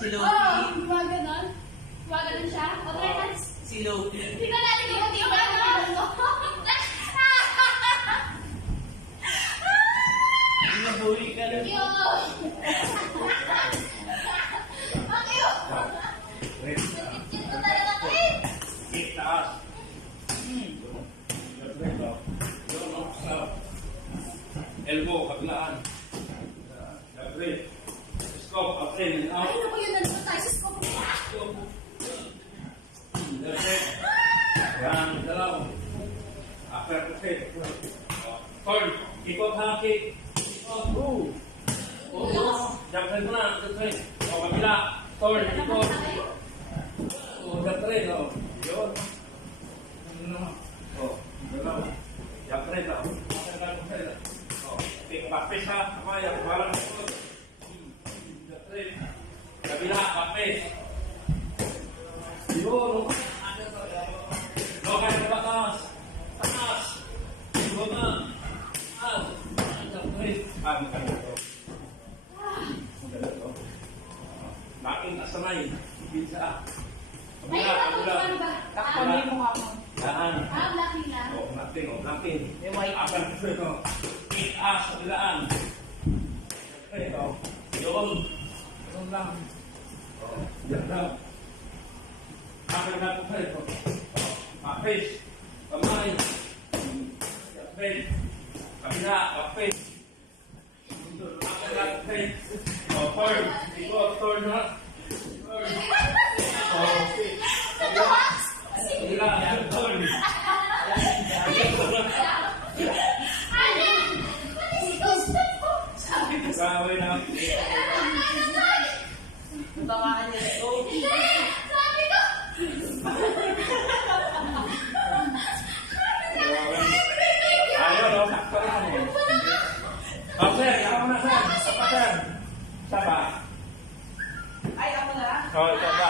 Si Loki. Oo, huwag ganon. Huwag ganon siya. O, try na. Si Loki. Tingnan natin yung ganon. Nahuli ka na. Cute! Ang cute! Cute ko talaga ko eh. Taas. Elbow, kabilaan. Breathe. Scope, up in and Ay, out. naku yun, nandun tayo sa scope nila. Breathe. Yan, dalaw. After the head. Turn. Ikot haki. Ikot. Jump mo na. Jump o, kabila. Turn. Ikot. Jump rin. Yun. Dalaw. Jump rin. Bakpis ha. Kamaya. Parang ikot. Kabila, bakpis. Yun. Lokay sa batas. Taas. Baba. Taas. Magkano ito. Laking asanay. Bisa. Ay, Kabila, ako kabila. ano ba? Takpan mo yung mukha mo. Daan. Laki lang. Natin. Natin. Yung white. Akan ito. Itaas sa bilaan. Ito. Yun. Yun lang. Yan lang. Akan na po ito. Kapis. Kamay. Kapis. Kabila. Kapis. Akan na po ito. Turn. Ikot. Turn ha. Turn. Kabila. Turn. Gawin na. Tamaan niya. Ayaw, no? Sakto lang mo. Sir, ako na, sir. Sapa, sir. Sapa. Ay, ako na. Oh, sapa.